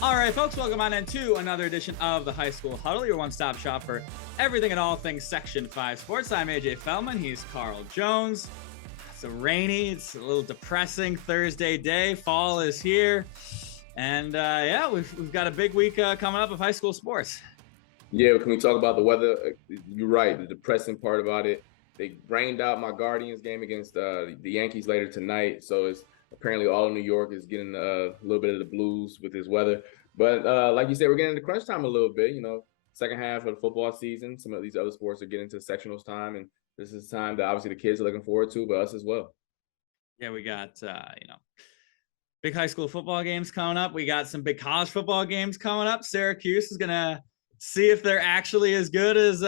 All right, folks, welcome on into another edition of the High School Huddle, your one-stop shop for everything and all things Section 5 sports. I'm AJ Feldman. He's Carl Jones. It's a rainy, it's a little depressing Thursday day. Fall is here. And, we've got a big week coming up of high school sports. Yeah, can we talk about the weather? You're right, the depressing part about it. They rained out my Guardians game against the Yankees later tonight, so it's apparently all of New York is getting a little bit of the blues with this weather. But like you said, we're getting into crunch time a little bit. You know, second half of the football season. Some of these other sports are getting to sectionals time, and this is time that obviously the kids are looking forward to, but us as well. Yeah, we got, big high school football games coming up. We got some big college football games coming up. Syracuse is going to see if they're actually as good as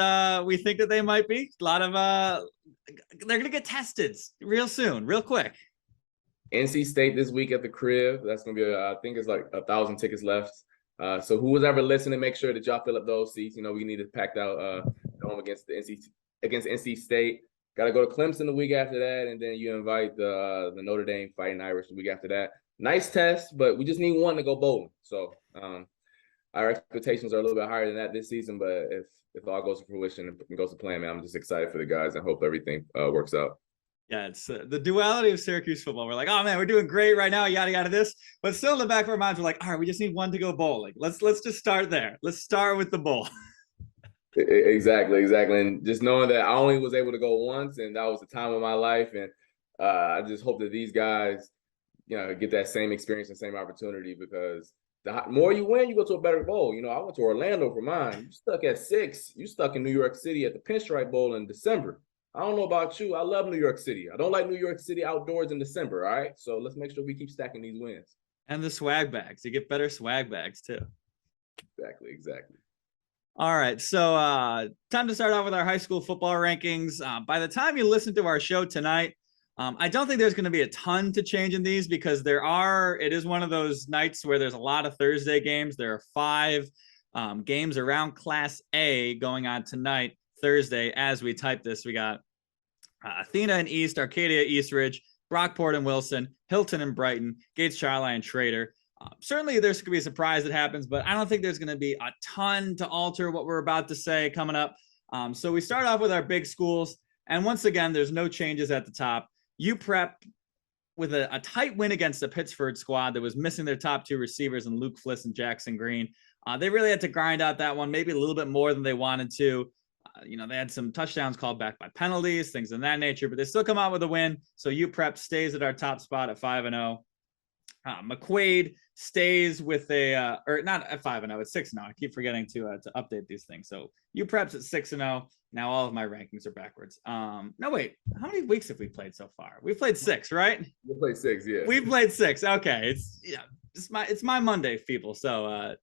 we think that they might be. A lot of they're going to get tested real soon, real quick. NC State this week at the crib. That's going to be, I think it's like 1,000 tickets left. So who was ever listening, make sure that y'all fill up those seats. You know, we need it packed out home against NC State. Got to go to Clemson the week after that, and then you invite the Notre Dame Fighting Irish the week after that. Nice test, but we just need one to go bowling. So our expectations are a little bit higher than that this season, but if all goes to fruition and goes to plan, man, I'm just excited for the guys and hope everything works out. Yeah, it's the duality of Syracuse football. We're like, oh man, we're doing great right now, yada yada this, but still in the back of our minds, we're like, all right, we just need one to go bowling. Let's just start there. Let's start with the bowl. Exactly, and just knowing that I only was able to go once, and that was the time of my life, and I just hope that these guys, you know, get that same experience and same opportunity, because the more you win, you go to a better bowl. You know, I went to Orlando for mine. You stuck at 6. You stuck in New York City at the Pinstripe Bowl in December. I don't know about you. I love New York City. I don't like New York City outdoors in December, all right? So let's make sure we keep stacking these wins. And the swag bags. You get better swag bags, too. Exactly. All right, so time to start off with our high school football rankings. By the time you listen to our show tonight, I don't think there's going to be a ton to change in these, because it is one of those nights where there's a lot of Thursday games. There are 5 games around Class A going on tonight, Thursday. As we type this, we got Athena and East, Arcadia, Eastridge, Brockport and Wilson, Hilton and Brighton, Gates, Charli and Schroeder. Certainly there's going to be a surprise that happens, but I don't think there's going to be a ton to alter what we're about to say coming up. So we start off with our big schools, and once again, there's no changes at the top. UPrep with a tight win against the Pittsford squad that was missing their top 2 receivers in Luke Fliss and Jackson Green. They really had to grind out that one, maybe a little bit more than they wanted to. They had some touchdowns called back by penalties, things of that nature, but they still come out with a win. So UPrep stays at our top spot at 5-0. McQuaid stays with or not at 5-0, it's 6-0. I keep forgetting to update these things. So UPrep's at 6-0. Now all of my rankings are backwards. No, wait, how many weeks have we played so far? We've played 6, right? We played 6, yeah. We've played 6. Okay, it's my Monday, people. So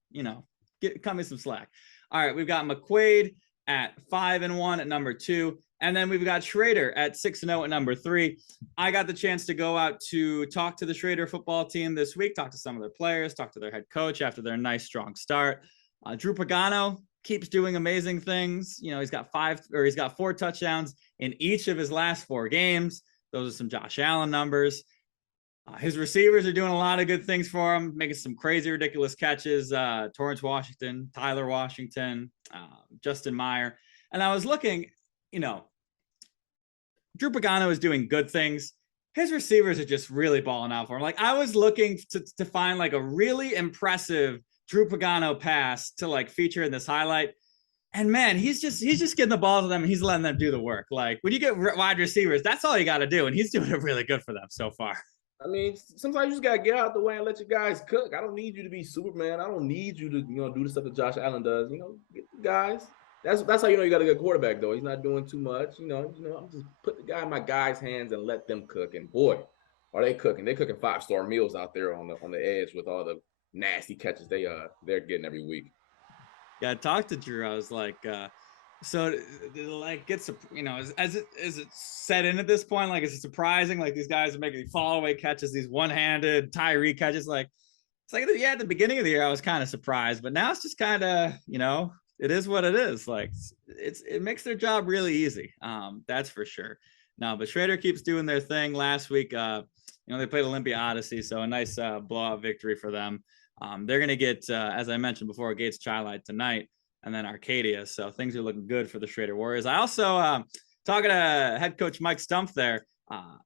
cut me some slack. All right, we've got McQuaid at 5-1 at number 2. And then we've got Schroeder at 6-0 at number 3. I got the chance to go out to talk to the Schroeder football team this week, talk to some of their players, talk to their head coach after their nice, strong start. Drew Pagano keeps doing amazing things. He's got 4 touchdowns in each of his last 4 games. Those are some Josh Allen numbers. His receivers are doing a lot of good things for him, making some crazy, ridiculous catches. Torrance Washington, Tyler Washington, Justin Meyer. And I was looking, Drew Pagano is doing good things. His receivers are just really balling out for him. Like, I was looking to find like a really impressive Drew Pagano pass to like feature in this highlight. And man, he's just getting the ball to them and he's letting them do the work. Like, when you get wide receivers, that's all you got to do. And he's doing it really good for them so far. I mean, sometimes you just got to get out the way and let your guys cook. I don't need you to be Superman. I don't need you to, do the stuff that Josh Allen does. Get the guys. That's how you got a good quarterback, though. He's not doing too much. I'm just put the guy in my guys' hands and let them cook. And boy, are they cooking. They're cooking 5-star meals out there on the edge with all the nasty catches they're getting every week. Yeah, I talked to Drew. I was like, so like gets as it set in at this point, like, is it surprising? Like, these guys are making fall away catches, these one-handed Tyree catches. Like, it's like, yeah, at the beginning of the year, I was kind of surprised, but now it's just kind of, it is what it is. Like, it makes their job really easy. That's for sure. No, but Schroeder keeps doing their thing. Last week, they played Olympia Odyssey, so a nice blowout victory for them. They're going to get, as I mentioned before, Gates Chi tonight, and then Arcadia. So things are looking good for the Schroeder Warriors. I also, talking to head coach Mike Stumpf there,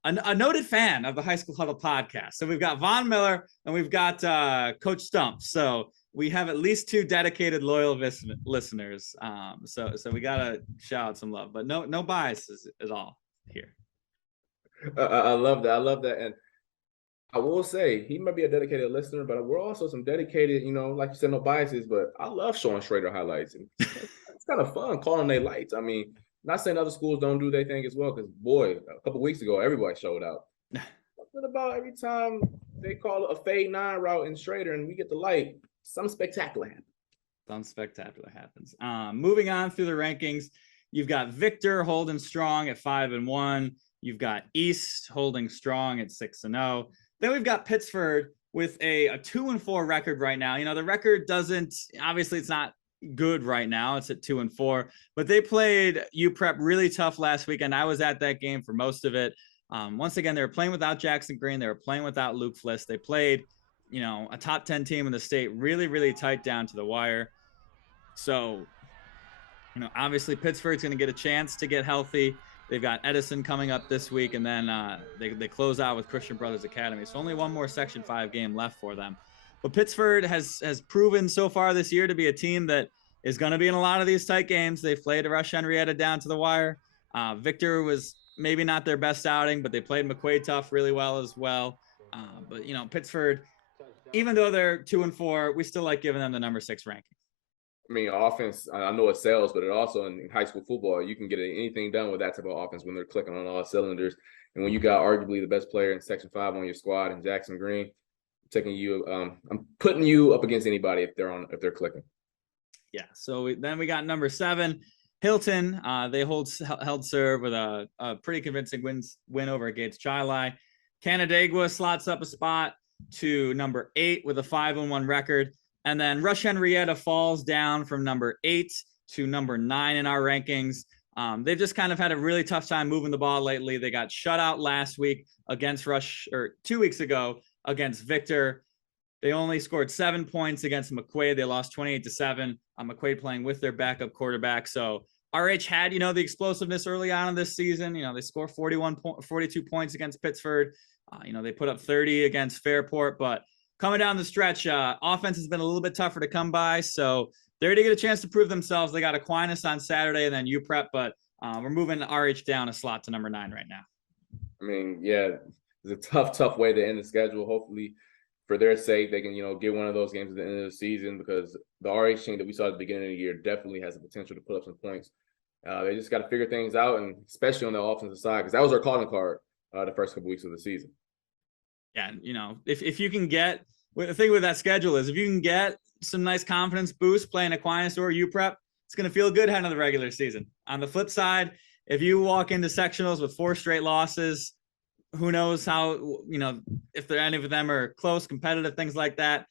a noted fan of the High School Huddle podcast. So we've got Von Miller and we've got Coach Stumpf. So we have at least 2 dedicated, loyal listeners. So we gotta shout out some love, but no biases at all here. I love that. I love that, and I will say he might be a dedicated listener, but we're also some dedicated, like you said, no biases. But I love showing Schroeder highlights, and it's kind of fun calling their lights. I mean, not saying other schools don't do their thing as well, because boy, a couple weeks ago, everybody showed out. Something about every time they call a fade 9 route in Schroeder and we get the light, something spectacular happens. Something spectacular happens. Moving on through the rankings, you've got Victor holding strong at 5-1. You've got East holding strong at 6-0. Then we've got Pittsford with a 2-4 record right now. The record obviously it's not good right now. It's at 2-4, but they played UPrep really tough last weekend. I was at that game for most of it. Once again, they were playing without Jackson Green. They were playing without Luke Fliss. They played, a top 10 team in the state, really, really tight down to the wire. So, obviously Pittsburgh's going to get a chance to get healthy. They've got Edison coming up this week, and then they close out with Christian Brothers Academy. So only one more Section 5 game left for them. But Pittsburgh has proven so far this year to be a team that is going to be in a lot of these tight games. They've played Rush Henrietta down to the wire. Victor was maybe not their best outing, but they played McQuaid tough really well as well. But Pittsburgh, even though they're 2-4, we still like giving them the number 6 ranking. I mean, offense, I know it sells, but it also in high school football, you can get anything done with that type of offense when they're clicking on all cylinders. And when you got arguably the best player in Section 5 on your squad and Jackson Green, I'm putting you up against anybody if they're clicking. Yeah. So then we got number 7, Hilton. They held serve with a pretty convincing win over Gates Chi. Canandaigua slots up a spot to number 8 with a 5-1 record. And then Rush Henrietta falls down from number 8 to number 9 in our rankings. They've just kind of had a really tough time moving the ball lately. They got shut out last week against 2 weeks ago against Victor. They only scored 7 points against McQuaid. They lost 28-7. McQuaid playing with their backup quarterback. So RH had, the explosiveness early on in this season. They score 42 points against Pittsford. They put up 30 against Fairport, but coming down the stretch, offense has been a little bit tougher to come by. So they're going to get a chance to prove themselves. They got Aquinas on Saturday and then UPrep, but we're moving RH down a slot to number 9 right now. I mean, yeah, it's a tough way to end the schedule. Hopefully, for their sake, they can, get one of those games at the end of the season, because the RH team that we saw at the beginning of the year definitely has the potential to put up some points. They just got to figure things out, and especially on the offensive side, because that was our calling card the first couple weeks of the season. Yeah, if you can get – the thing with that schedule is if you can get some nice confidence boost playing Aquinas or UPrep, it's going to feel good heading into the regular season. On the flip side, if you walk into sectionals with 4 straight losses, who knows how, if any of them are close, competitive, things like that,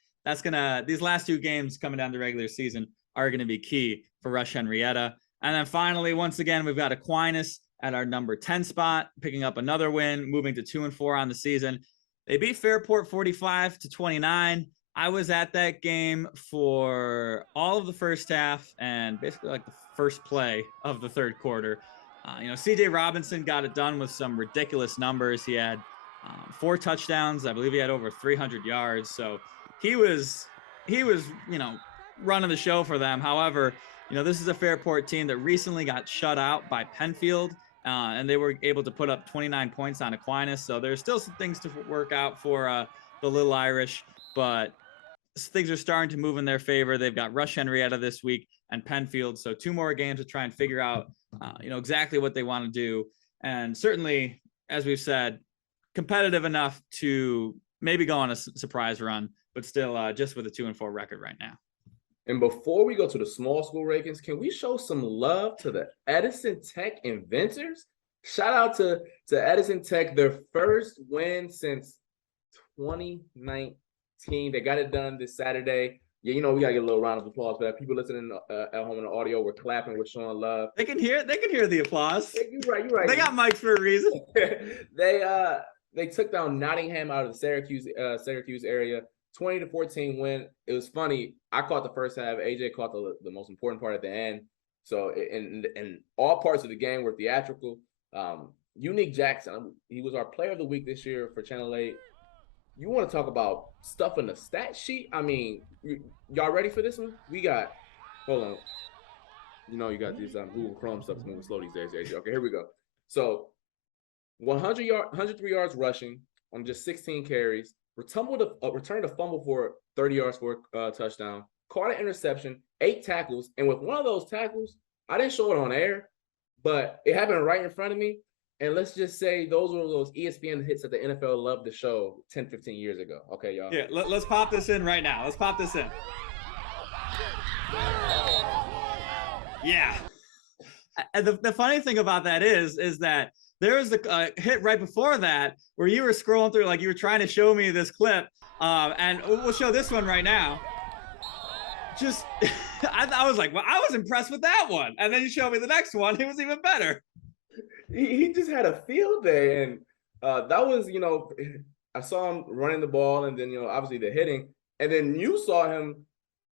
these last 2 games coming down the regular season are going to be key for Rush Henrietta. And then finally, once again, we've got Aquinas at our number 10 spot, picking up another win, moving to 2-4 on the season. They beat Fairport 45-29. I was at that game for all of the first half and basically like the first play of the third quarter. CJ Robinson got it done with some ridiculous numbers. He had 4 touchdowns. I believe he had over 300 yards. So he was, running the show for them. However, this is a Fairport team that recently got shut out by Penfield. And they were able to put up 29 points on Aquinas. So there's still some things to work out for the Little Irish, but things are starting to move in their favor. They've got Rush Henrietta this week and Penfield. So 2 more games to try and figure out, exactly what they want to do. And certainly, as we've said, competitive enough to maybe go on a surprise run, but still just with a 2-4 record right now. And before we go to the small school rankings, can we show some love to the Edison Tech inventors? Shout out to Edison Tech, their first win since 2019. They got it done this Saturday. Yeah, we gotta get a little round of applause for that. People listening at home in the audio, we're clapping, we're showing love. They can hear the applause. You're right. They got mics for a reason. They took down Nottingham out of the Syracuse area. 20-14 win. It was funny. I caught the first half. AJ caught the most important part at the end. So in all parts of the game were theatrical. Unique Jackson, he was our player of the week this year for Channel 8. You want to talk about stuff in the stat sheet? I mean, y'all ready for this one? We got, hold on. You know, you got these Google Chrome stuff moving slow these days, AJ. Okay, here we go. So 103 yards rushing on just 16 carries. Returned a fumble for 30 yards for a touchdown. Caught an interception, 8 tackles. And with one of those tackles, I didn't show it on air, but it happened right in front of me. And let's just say those were those ESPN hits that the NFL loved to show 10, 15 years ago. Okay, y'all? Yeah, let's pop this in right now. Let's pop this in. Yeah. The funny thing about that is that there was a hit right before that where you were scrolling through, like you were trying to show me this clip. And we'll show this one right now. Just, I was like, well, I was impressed with that one. And then you show me the next one. It was even better. He just had a field day, and that was, you know, I saw him running the ball, and then, you know, obviously the hitting, and then you saw him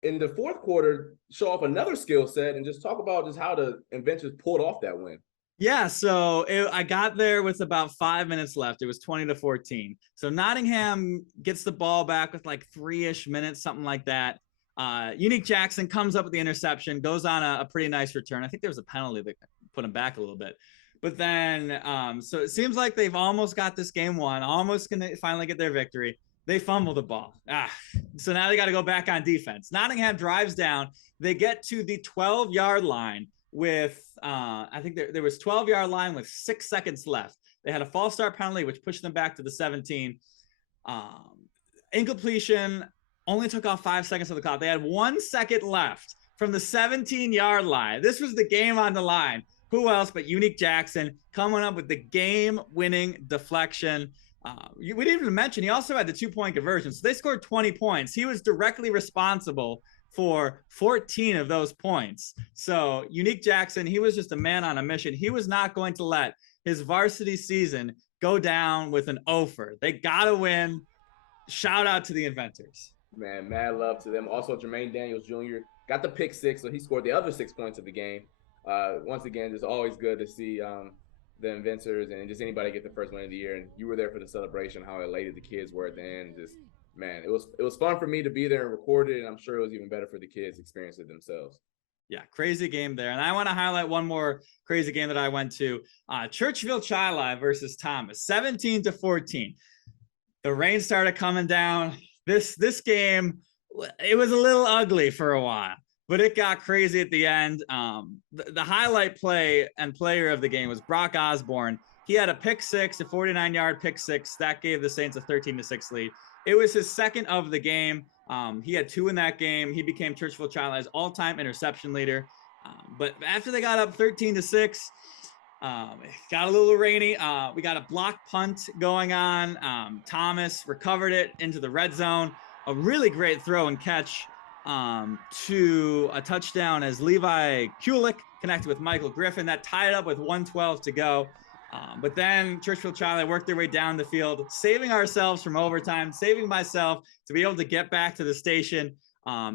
in the fourth quarter show off another skill set and just talk about just how the Inventors pulled off that win. Yeah, so I got there with about 5 minutes left. It was 20-14. So Nottingham gets the ball back with like 3-ish minutes, something like that. Unique Jackson comes up with the interception, goes on a pretty nice return. I think there was a penalty that put him back a little bit. But then, so it seems like they've almost got this game won, almost going to finally get their victory. They fumble the ball. So now they got to go back on defense. Nottingham drives down. They get to the 12-yard line with, I think there was 12-yard line with 6 seconds left. They had a false start penalty, which pushed them back to the 17. Incompletion only took off 5 seconds of the clock. They had 1 second left from the 17-yard line. This was the game on the line. Who else but Unique Jackson coming up with the game-winning deflection. We didn't even mention, he also had the 2-point conversion. So they scored 20 points. He was directly responsible for 14 of those points. So Unique Jackson, he was just a man on a mission. He was not going to let his varsity season go down with an offer. They got to win. Shout out to the Inventors. Man, mad love to them. Also, Jermaine Daniels Jr. got the pick 6, so he scored the other 6 points of the game. Once again, just always good to see the Inventors and just anybody get the first win of the year. And you were there for the celebration, how elated the kids were at the end. Just, man, it was fun for me to be there and record it, and I'm sure it was even better for the kids to experience it themselves. Yeah, crazy game there. And I want to highlight one more crazy game that I went to. Churchville Chi versus Thomas, 17-14. The rain started coming down. This game, it was a little ugly for a while, but it got crazy at the end. The highlight play and player of the game was Brock Osborne. He had a pick 6, a 49-yard pick 6. That gave the Saints a 13-6 lead. It was his second of the game. He had 2 in that game. He became Churchville Chile's all-time interception leader. But after they got up 13-6, it got a little rainy. We got a block punt going on. Thomas recovered it into the red zone. A really great throw and catch to a touchdown as Levi Kulik connected with Michael Griffin. That tied up with 1:12 to go. But then Churchville Chile worked their way down the field, saving ourselves from overtime, saving myself to be able to get back to the station.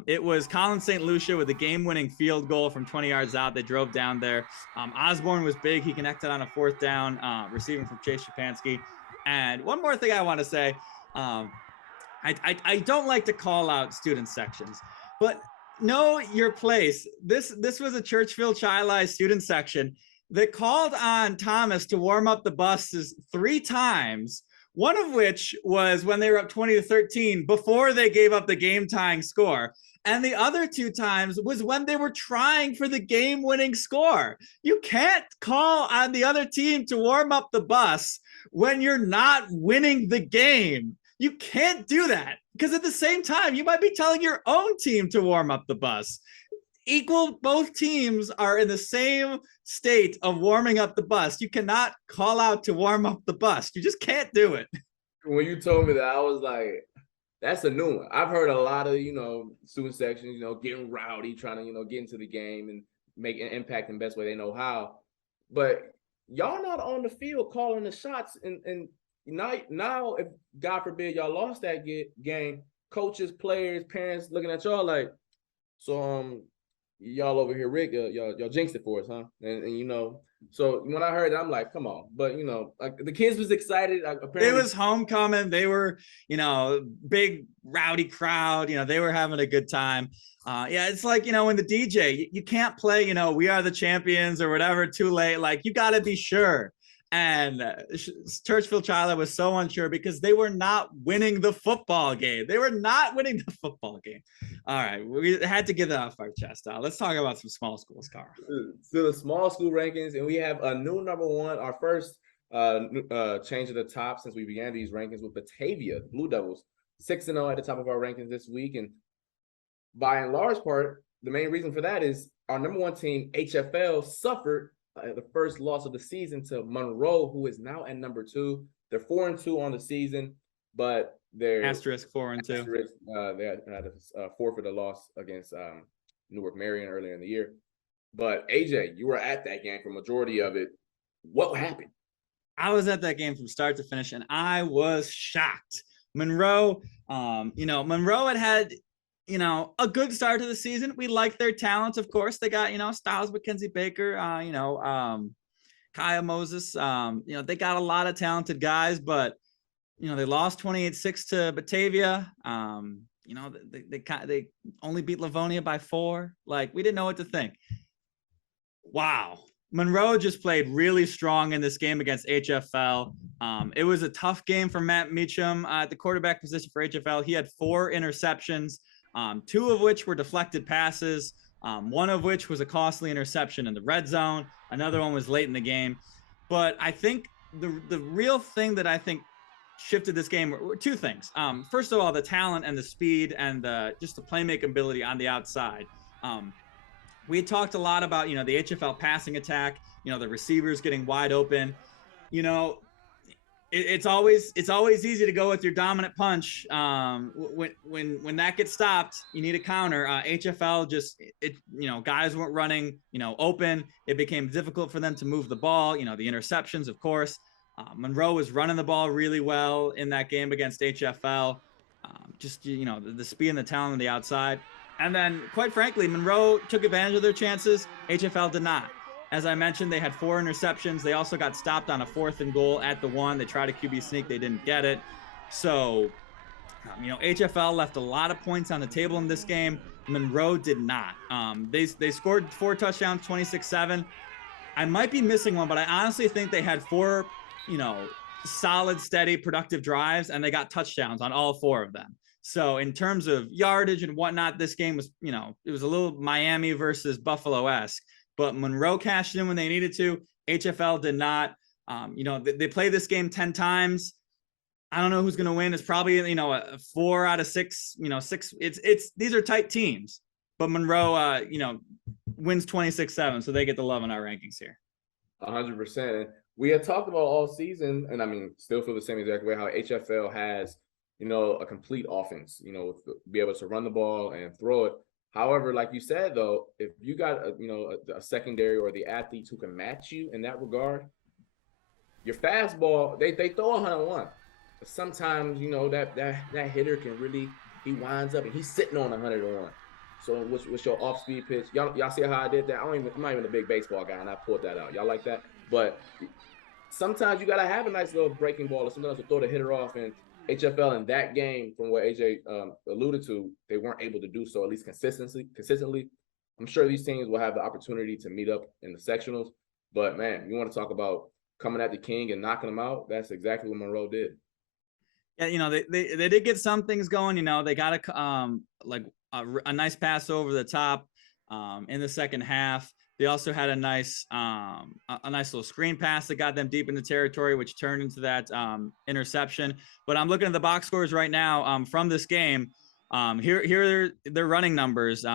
It was Colin St. Lucia with a game-winning field goal from 20 yards out. They drove down there. Osborne was big. He connected on a 4th down, receiving from Chase Shapansky. And one more thing I want to say, I don't like to call out student sections, but know your place. This was a Churchville Chi student section that called on Thomas to warm up the buses 3 times, one of which was when they were up 20-13 before they gave up the game-tying score. And the other 2 times was when they were trying for the game-winning score. You can't call on the other team to warm up the bus when you're not winning the game. You can't do that, because at the same time, you might be telling your own team to warm up the bus. Both teams are in the same state of warming up the bus. You cannot call out to warm up the bus. You just can't do it. When you told me that, I was like, that's a new one. I've heard a lot of, student sections, getting rowdy, trying to, get into the game and make an impact in the best way they know how. But y'all not on the field calling the shots. And now, if God forbid y'all lost that game, coaches, players, parents looking at y'all like, so y'all over here, Rick, y'all jinxed it for us, huh? And you know, so when I heard that, I'm like, come on. But you know, like the kids was excited. Apparently, it was homecoming. They were, you know, big rowdy crowd. You know, they were having a good time. Yeah, it's like, you know, in the DJ, you can't play, you know, We Are the Champions or whatever too late. Like, you got to be sure. And Churchville Charlie was so unsure because they were not winning the football game. They were not winning the football game. All right, we had to get that off our chest. Let's talk about some small schools, Carl. So the small school rankings, and we have a new number one, our first change of the top since we began these rankings with Batavia, Blue Devils, 6-0 at the top of our rankings this week. And by and large part, the main reason for that is our number one team, HFL, suffered the first loss of the season to Monroe, who is now at number 2. They're 4-2 on the season, but they're asterisk 4-2. They had a forfeit a loss against Newark Marion earlier in the year. But AJ, you were at that game for majority of it. What happened? I was at that game from start to finish, and I was shocked. Monroe, Monroe had you know, a good start to the season. We like their talents, of course. They got, you know, Styles, Mackenzie Baker, Kaya Moses. They got a lot of talented guys, but, you know, they lost 28-6 to Batavia. They only beat Livonia by 4. Like, we didn't know what to think. Wow. Monroe just played really strong in this game against HFL. It was a tough game for Matt Meacham at the quarterback position for HFL. He had 4 interceptions, 2 of which were deflected passes, 1 of which was a costly interception in the red zone. Another one was late in the game. But I think the real thing that I think shifted this game were 2 things. First of all, the talent and the speed and just the playmaking ability on the outside. We had talked a lot about, you know, the HFL passing attack, you know, the receivers getting wide open. You know, it's always easy to go with your dominant punch. When that gets stopped, you need a counter. HFL guys weren't running, you know, open. It became difficult for them to move the ball. You know, the interceptions, of course. Monroe was running the ball really well in that game against HFL. The speed and the talent on the outside. And then, quite frankly, Monroe took advantage of their chances. HFL did not. As I mentioned, they had 4 interceptions. They also got stopped on a 4th and goal at the 1. They tried a QB sneak. They didn't get it. So, HFL left a lot of points on the table in this game. Monroe did not. They scored 4 touchdowns, 26-7. I might be missing one, but I honestly think they had 4, solid, steady, productive drives, and they got touchdowns on all 4 of them. So in terms of yardage and whatnot, this game was, it was a little Miami versus Buffalo-esque, but Monroe cashed in when they needed to. HFL did not. They played this game 10 times. I don't know who's going to win. It's probably, a 4 out of 6, 6. These are tight teams, but Monroe, wins 26-7. So they get the love in our rankings here. 100%. We had talked about all season, and I mean, still feel the same exact way, how HFL has, a complete offense, be able to run the ball and throw it. However, like you said, though, if you got a secondary or the athletes who can match you in that regard, your fastball, they throw 101. But sometimes, that hitter can really, he winds up and he's sitting on 101. So what's your off-speed pitch? Y'all see how I did that? I'm not even a big baseball guy, and I pulled that out. Y'all like that? But sometimes you got to have a nice little breaking ball or something else to throw the hitter off. And HFL in that game, from what AJ alluded to, they weren't able to do so, at least consistently. I'm sure these teams will have the opportunity to meet up in the sectionals. But, man, you want to talk about coming at the king and knocking them out? That's exactly what Monroe did. Yeah, they did get some things going. They got a nice pass over the top in the second half. They also had a nice little screen pass that got them deep in the territory, which turned into that interception. But I'm looking at the box scores right now from this game. Here are their running numbers.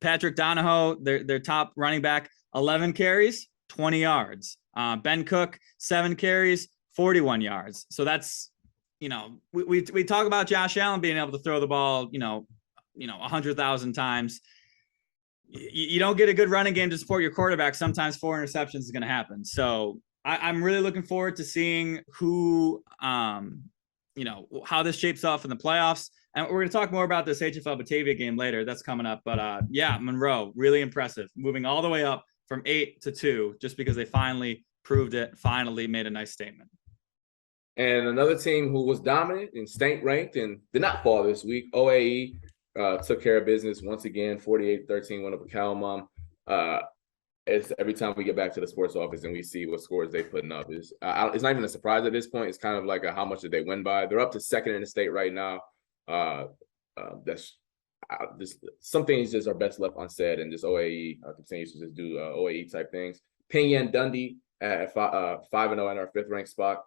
Patrick Donahoe, their top running back, 11 carries, 20 yards. Ben Cook, 7 carries, 41 yards. So that's, we talk about Josh Allen being able to throw the ball, 100,000 times. You don't get a good running game to support your quarterback. Sometimes 4 interceptions is going to happen. So I'm really looking forward to seeing who, how this shapes off in the playoffs. And we're going to talk more about this HFL Batavia game later. That's coming up. But yeah, Monroe, really impressive. Moving all the way up from 8 to 2, just because they finally proved it, finally made a nice statement. And another team who was dominant and state ranked and did not fall this week, OAE, took care of business once again, 48-13 win over Calamon. It's every time we get back to the sports office and we see what scores they're putting up. It's not even a surprise at this point. It's kind of like how much did they win by. They're up to second in the state right now. Some things just are best left unsaid, and just OAE continues to just do OAE type things. Pinyan Dundee at 5-0 in our 5th ranked spot.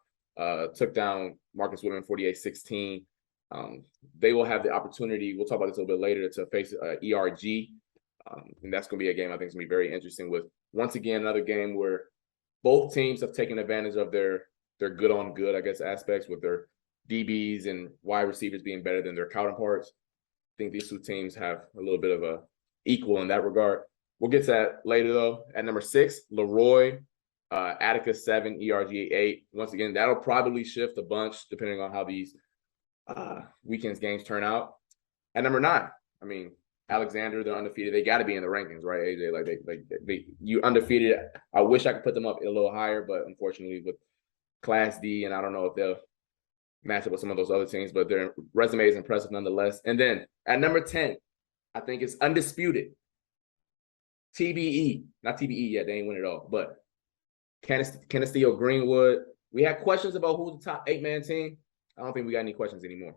Took down Marcus Whitman 48-16. They will have the opportunity, we'll talk about this a little bit later, to face ERG. And that's going to be a game I think is going to be very interesting, with, once again, another game where both teams have taken advantage of their good on good, I guess, aspects, with their DBs and wide receivers being better than their counterparts. I think these two teams have a little bit of a equal in that regard. We'll get to that later, though. At number 6, Leroy, Attica 7, ERG 8. Once again, that'll probably shift a bunch depending on how these weekend's games turn out. At number 9, I mean, Alexander, they're undefeated. They got to be in the rankings, right, AJ? Like you undefeated. I wish I could put them up a little higher, but unfortunately with Class D, and I don't know if they'll match up with some of those other teams, but their resume is impressive nonetheless. And then at number 10, I think it's undisputed. TBE, not TBE yet, they ain't win it all, but Canisteo Greenwood. We had questions about who's the top 8-man team. I don't think we got any questions anymore.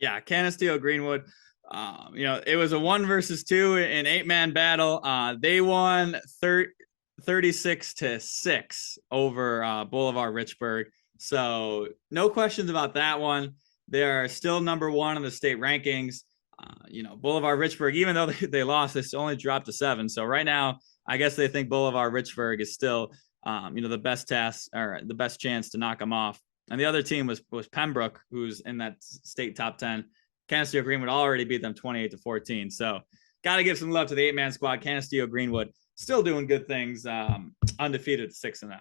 Yeah, Canisteo Greenwood. It was a 1 versus 2 in 8-man battle. They won 36-6 over Boulevard Richburg. So no questions about that one. They are still number 1 in the state rankings. Boulevard Richburg, even though they lost, they still only dropped to 7. So right now, I guess they think Boulevard Richburg is still, the best task or the best chance to knock them off. And the other team was Pembroke, who's in that state top 10. Canisteo Greenwood already beat them 28-14. So got to give some love to the 8-man squad. Canisteo Greenwood still doing good things, undefeated 6-0.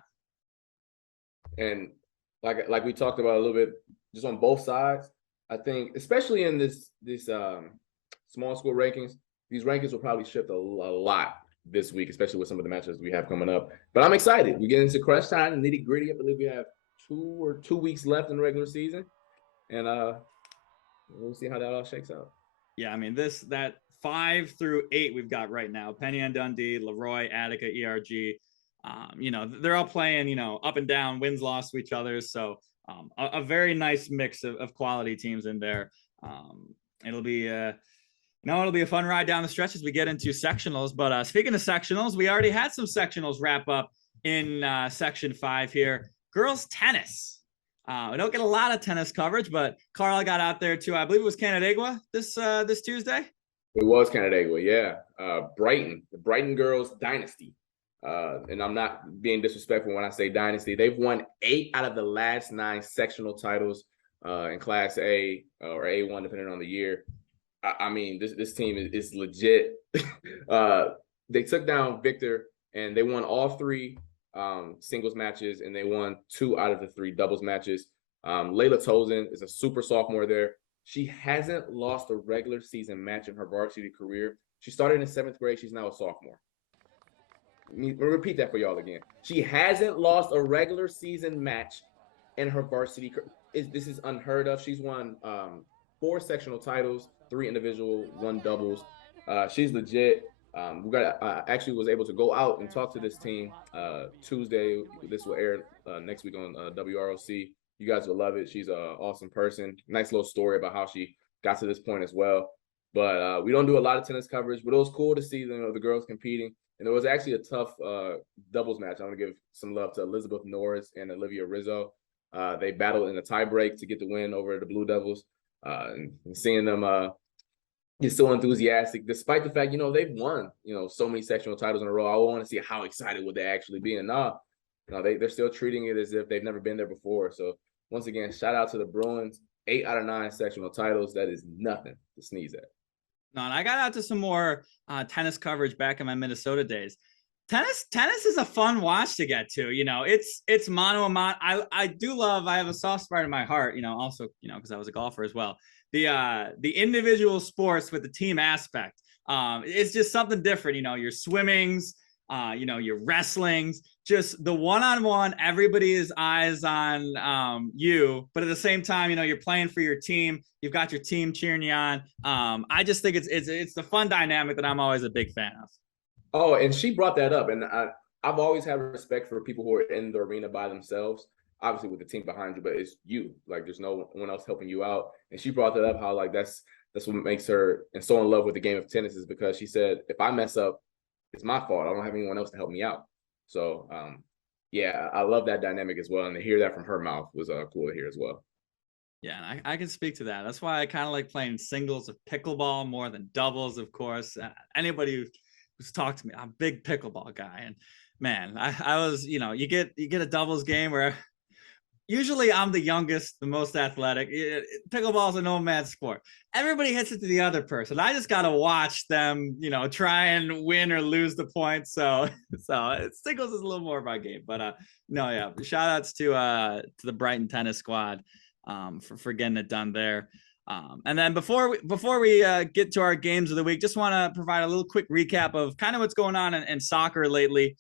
And like we talked about a little bit, just on both sides, I think, especially in this small school rankings, these rankings will probably shift a lot this week, especially with some of the matches we have coming up. But I'm excited. We get into crunch time and nitty gritty. I believe we have 2 weeks left in the regular season, and we'll see how that all shakes out. Yeah, I mean, that 5 through 8 we've got right now: Penn Dundee, Leroy, Attica, ERG. They're all playing, up and down, wins, loss to each other. So a very nice mix of quality teams in there. It'll be a fun ride down the stretch as we get into sectionals. But speaking of sectionals, we already had some sectionals wrap up in section 5 here. Girls tennis. We don't get a lot of tennis coverage, but Carl got out there too. I believe it was Canandaigua this Tuesday. It was Canandaigua, yeah. Brighton, the Brighton girls dynasty. And I'm not being disrespectful when I say dynasty. They've won 8 out of the last 9 sectional titles in Class A or A1, depending on the year. I mean, this team is legit. They took down Victor, and they won all 3 singles matches, and they won 2 out of the 3 doubles matches. Layla Tozen is a super sophomore there. She hasn't lost a regular season match in her varsity career. She started in 7th grade. She's now a sophomore. Let me repeat that for y'all again. She hasn't lost a regular season match in her varsity career. This is unheard of. She's won 4 sectional titles, 3 individual, 1 doubles. She's legit. Actually was able to go out and talk to this team Tuesday. This will air next week on WROC. You guys will love it. She's an awesome person. Nice little story about how she got to this point as well. But we don't do a lot of tennis coverage, but it was cool to see the girls competing. And it was actually a tough doubles match. I'm going to give some love to Elizabeth Norris and Olivia Rizzo. They battled in a tiebreak to get the win over the Blue Devils. And seeing them get so enthusiastic, despite the fact, they've won, so many sectional titles in a row. I want to see how excited would they actually be. And they're still treating it as if they've never been there before. So once again, shout out to the Bruins. 8 out of 9 sectional titles. That is nothing to sneeze at. No, and I got out to some more tennis coverage back in my Minnesota days. Tennis is a fun watch to get to. It's mano a mano. I have a soft spot in my heart, also, because I was a golfer as well. the individual sports with the team aspect. It's just something different. Your swimmings, your wrestlings, just the one-on-one, everybody's eyes on you, but at the same time, you're playing for your team. You've got your team cheering you on. I just think it's the fun dynamic that I'm always a big fan of. Oh, and she brought that up, and I've always had respect for people who are in the arena by themselves, obviously with the team behind you, but it's you. Like, there's no one else helping you out. And she brought that up, how like that's what makes her and so in love with the game of tennis, is because she said, if I mess up, it's my fault. I don't have anyone else to help me out. So yeah, I love that dynamic as well. And to hear that from her mouth was cool to hear as well. Yeah, and I can speak to that. That's why I kind of like playing singles of pickleball more than doubles, of course. Anybody who's talked to me, I'm a big pickleball guy. And man, I was, you get a doubles game where usually I'm the youngest, the most athletic. Pickleball is a no man's sport. Everybody hits it to the other person. I just got to watch them, try and win or lose the points. So singles is a little more of my game. But no, yeah, shout outs to the Brighton tennis squad for getting it done there. And then before we get to our games of the week, just want to provide a little quick recap of kind of what's going on in soccer lately.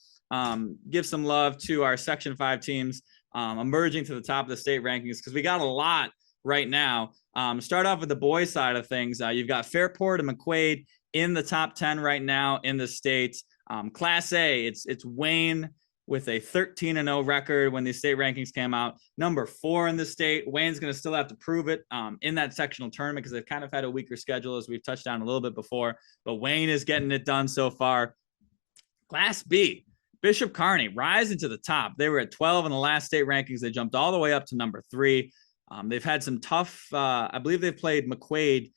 Give some love to our Section 5 teams emerging to the top of the state rankings, because we got a lot right now. Start off with the boys side of things. You've got Fairport and McQuaid in the top 10 right now in the states. Class A, it's Wayne with a 13-0 record when the state rankings came out. Number 4 in the state. Wayne's going to still have to prove it in that sectional tournament, because they've kind of had a weaker schedule, as we've touched on a little bit before. But Wayne is getting it done so far. Class B, Bishop Kearney rising to the top. They were at 12 in the last state rankings. They jumped all the way up to number 3. They've had some tough, I believe they played McQuaid.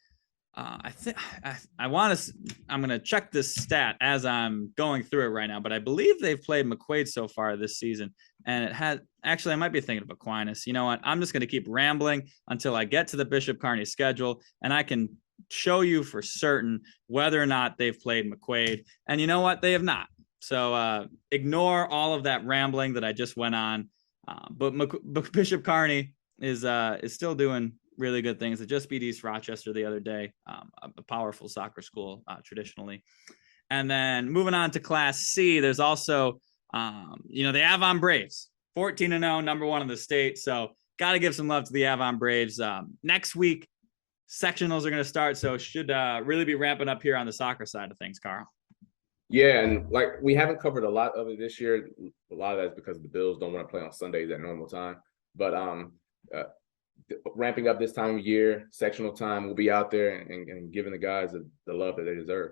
I'm going to check this stat as I'm going through it right now, but I believe they've played McQuaid so far this season. And it had, actually, I might be thinking of Aquinas. You know what? I'm just going to keep rambling until I get to the Bishop Kearney schedule, and I can show you for certain whether or not they've played McQuaid. And you know what? They have not. So ignore all of that rambling that I just went on. But Bishop Kearney is still doing really good things. They just beat East Rochester the other day, a powerful soccer school traditionally. And then moving on to Class C, there's also, the Avon Braves, 14-0, number 1 in the state. So got to give some love to the Avon Braves. Next week, sectionals are going to start, so should really be ramping up here on the soccer side of things, Carl. Yeah, and like we haven't covered a lot of it this year. A lot of that's because the Bills don't want to play on Sundays at normal time. But ramping up this time of year, sectional time, we'll be out there and giving the guys the love that they deserve.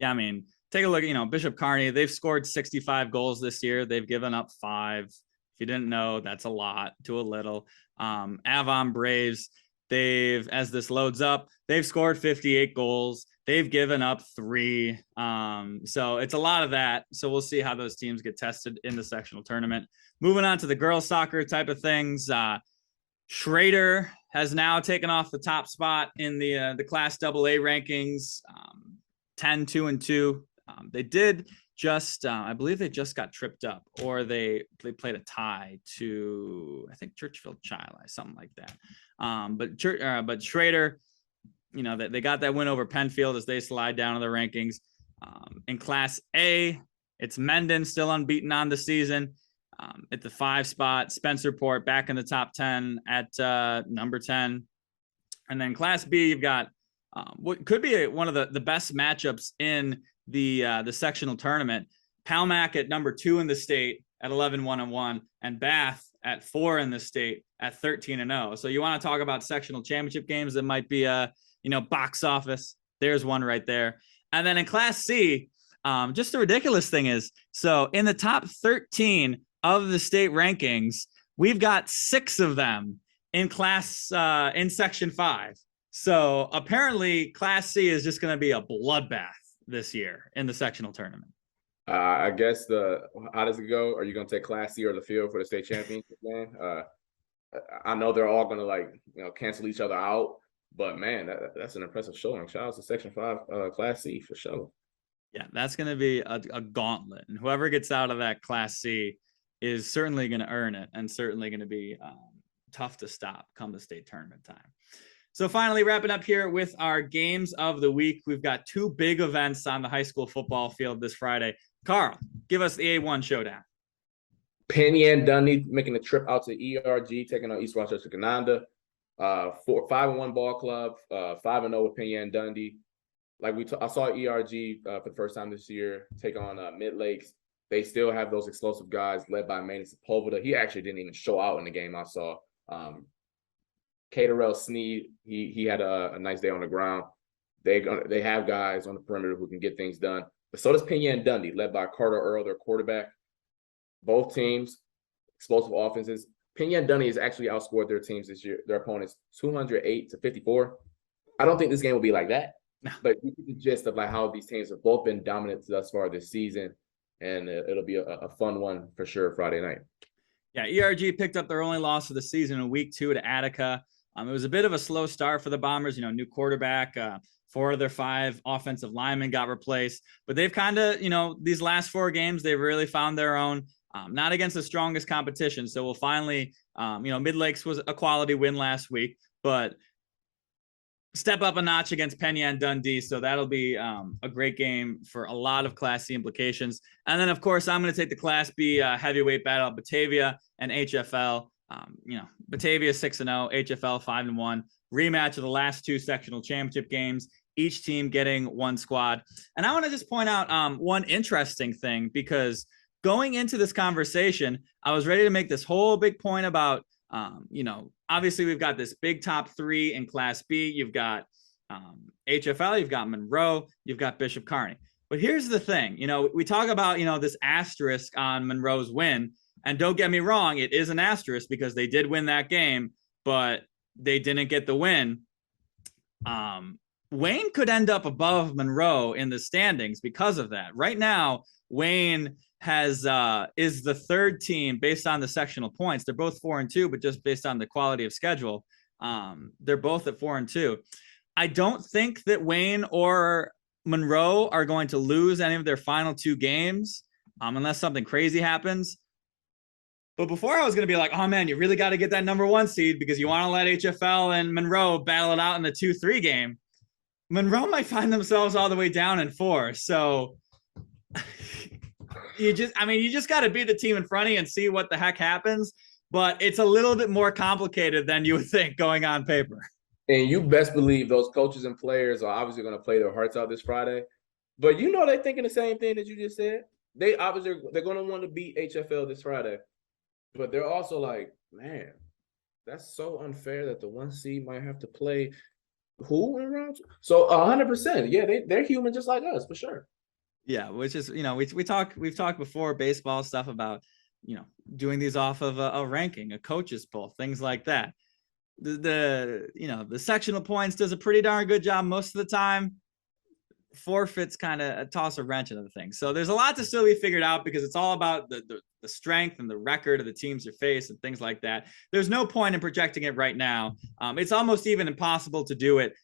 Yeah, I mean, take a look at, Bishop Kearney. They've scored 65 goals this year. They've given up 5. If you didn't know, that's a lot to a little. Avon Braves, as this loads up, they've scored 58 goals. They've given up 3. So it's a lot of that. So we'll see how those teams get tested in the sectional tournament. Moving on to the girls soccer type of things. Schroeder has now taken off the top spot in the Class AA rankings, 10-2-2. They did just, I believe they just got tripped up, or they played a tie to, I think, Churchville Chili, something like that. But Schroeder, they got that win over Penfield as they slide down to the rankings. In Class A, it's Mendon still unbeaten on the season. At the 5 spot, Spencerport back in the top 10 at number 10. And then Class B, you've got what could be one of the best matchups in the sectional tournament. Palmac at number 2 in the state at 11-1-1, and Bath at 4 in the state at 13-0. So you want to talk about sectional championship games that might be box office. There's one right there. And then in Class C, just the ridiculous thing is, so in the top 13 of the state rankings, we've got 6 of them in Section 5. So apparently Class C is just going to be a bloodbath this year in the sectional tournament. I guess how does it go? Are you going to take Class C or the field for the state championship, man? I know they're all going to cancel each other out, but man, that's an impressive showing. Shout out to Section 5 Class C for sure. Yeah, that's going to be a gauntlet, and whoever gets out of that Class C is certainly going to earn it, and certainly going to be tough to stop come the state tournament time. So finally, wrapping up here with our games of the week. We've got two big events on the high school football field this Friday. Carl, give us the A1 showdown. Penn Yan Dundee making a trip out to ERG, taking on East Rochester Cananda. 5-1 ball club, 5-0 with Penn Yan Dundee. Like I saw ERG for the first time this year take on Mid Lakes. They still have those explosive guys led by Manny Sepulveda. He actually didn't even show out in the game I saw. Caterell Sneed, he had a nice day on the ground. They have guys on the perimeter who can get things done. But so does Penn Yan Dundee, led by Carter Earl, their quarterback. Both teams, explosive offenses. Penn Yan Dundee has actually outscored their teams this year, their opponents 208-54. I don't think this game will be like that. No. But you get the gist of like how these teams have both been dominant thus far this season. And it'll be a fun one for sure Friday night. Yeah, ERG picked up their only loss of the season in week 2 to Attica. It was a bit of a slow start for the Bombers, new quarterback, 4 of their 5 offensive linemen got replaced, but they've kind of, these last 4 games, they've really found their own, not against the strongest competition. So we'll finally, Mid Lakes was a quality win last week, but step up a notch against Penn Yan Dundee. So that'll be a great game for a lot of Class C implications. And then, of course, I'm going to take the Class B heavyweight battle, Batavia and HFL. Batavia 6-0, HFL 5-1. Rematch of the last 2 sectional championship games, each team getting 1 squad. And I want to just point out one interesting thing, because going into this conversation, I was ready to make this whole big point about, obviously we've got this big top 3 in Class B. You've got HFL, you've got Monroe, you've got Bishop Kearney. But here's the thing, we talk about, this asterisk on Monroe's win. And don't get me wrong, it is an asterisk because they did win that game, but they didn't get the win. Wayne could end up above Monroe in the standings because of that. Right now, Wayne is the 3rd team based on the sectional points. They're both 4-2, but just based on the quality of schedule, they're both at 4-2. I don't think that Wayne or Monroe are going to lose any of their final 2 games, unless something crazy happens. But before I was going to be like, oh man, you really got to get that number 1 seed because you want to let HFL and Monroe battle it out in the 2-3 game. Monroe might find themselves all the way down in 4. So you just got to beat the team in front of you and see what the heck happens. But it's a little bit more complicated than you would think going on paper. And you best believe those coaches and players are obviously going to play their hearts out this Friday. But they're thinking the same thing that you just said. They're going to want to beat HFL this Friday. But they're also like, man, that's so unfair that the 1 seed might have to play who in round 2? So 100%. Yeah, they're human just like us, for sure. Yeah, which is, we've talked before baseball stuff about, doing these off of a ranking, a coaches poll, things like that. The sectional points does a pretty darn good job most of the time. Forfeits kind of toss a wrench into the thing. So there's a lot to still be figured out because it's all about the strength and the record of the teams you face and things like that. There's no point in projecting it right now. It's almost even impossible to do it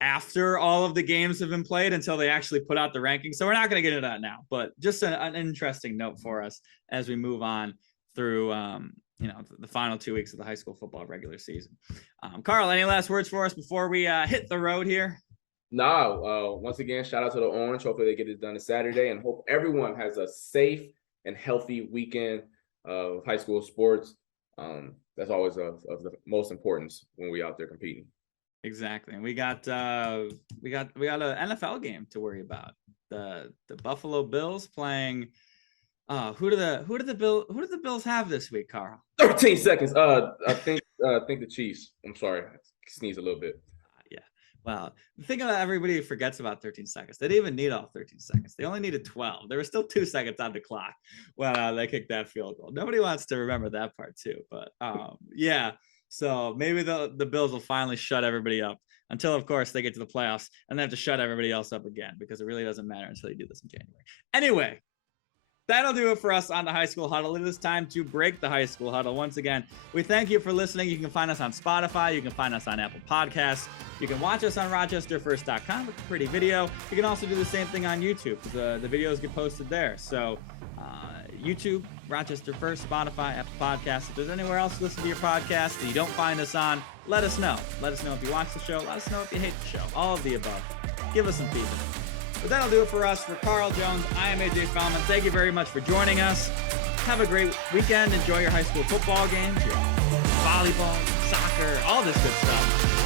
after all of the games have been played until they actually put out the rankings. So we're not going to get into that now, but just an interesting note for us as we move on through, the final 2 weeks of the high school football regular season. Carl, any last words for us before we hit the road here? No, once again, shout out to the Orange. Hopefully they get this done this Saturday, and hope everyone has a safe and healthy weekend of high school sports. That's always of the most importance when we out there competing. Exactly. And we got an NFL game to worry about. The Buffalo Bills playing who do the Bills have this week, Carl? 13 seconds. I think the Chiefs. I'm sorry. I sneezed a little bit. Well, the thing about everybody forgets about 13 seconds. They didn't even need all 13 seconds. They only needed 12. There were still 2 seconds on the clock when they kicked that field goal. Nobody wants to remember that part too. But yeah, so maybe the Bills will finally shut everybody up until, of course, they get to the playoffs and they have to shut everybody else up again because it really doesn't matter until you do this in January. Anyway, that'll do it for us on the High School Huddle. It is time to break the High School Huddle. Once again, we thank you for listening. You can find us on Spotify. You can find us on Apple Podcasts. You can watch us on rochesterfirst.com with a pretty video. You can also do the same thing on YouTube. The videos get posted there. So YouTube, Rochester First, Spotify, Apple Podcasts. If there's anywhere else to listen to your podcast that you don't find us on, let us know. Let us know if you watch the show. Let us know if you hate the show. All of the above. Give us some feedback. But that'll do it for us. For Carl Jones, I am AJ Fallman. Thank you very much for joining us. Have a great weekend. Enjoy your high school football games, your volleyball, soccer, all this good stuff.